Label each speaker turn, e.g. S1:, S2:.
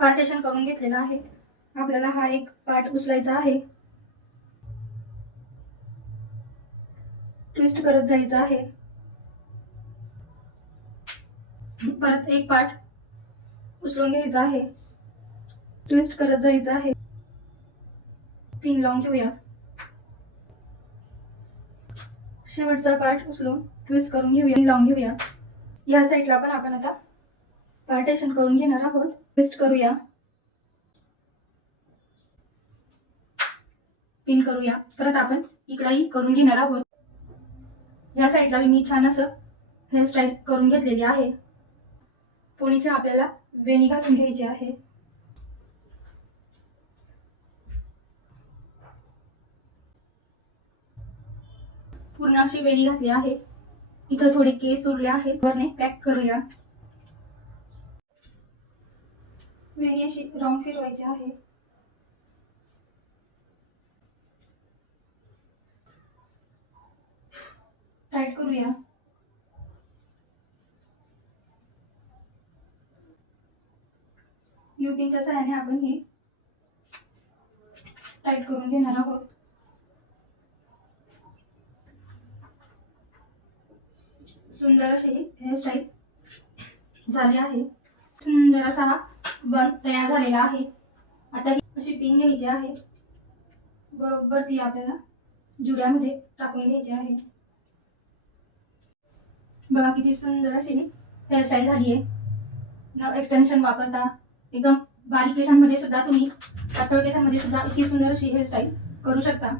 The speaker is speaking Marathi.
S1: पार्टेशन करून घेतलेला आहे. आपल्याला हा एक पार्ट उचलायचा आहे. ट्विस्ट करत जायचं आहे. परत एक पार्ट उचलून घ्यायचा आहे. ट्विस्ट करत जायचं आहे. पिन लावून घेऊया. शेवटचा पार्ट उचलून ट्विस्ट करून घेऊया. लॉन्ग लावून घेऊया. या साईडला पण आपण आता पार्टेशन करून घेणार आहोत. ट्विस्ट करूया. पिन करूया. परत आपण इकडेही करून घेणार आहोत. या साईडला मी छान असं हेअरस्टाईल करून घेतलेली आहे. पोणीच्या आपल्याला वेणी घालून घ्यायची आहे. पूर्ण अशी वेणी घातली आहे. इथं थोडे केस उरले आहेत. वरने पॅक करूया. वेणी अशी राऊंड फिरवायची आहे. टाईट करूया. युपीच्या सहाय्याने आपण ही टाईट करून घेणार आहोत. सुंदर अशी हेअरस्टाईल झाली आहे. सुंदर असा हा बन तयार झालेला आहे. आता ही अशी पिन घ्यायची आहे. बरोबर ती आपल्याला जुड्यामध्ये टाकून घ्यायची आहे. बघा किती सुंदर अशी हेअरस्टाईल झाली आहे. न एक्सटेन्शन वापरता एकदम बारीक केसांमध्ये सुद्धा तुम्ही पातळ केसांमध्ये सुद्धा इतकी सुंदर अशी हेअरस्टाईल करू शकता.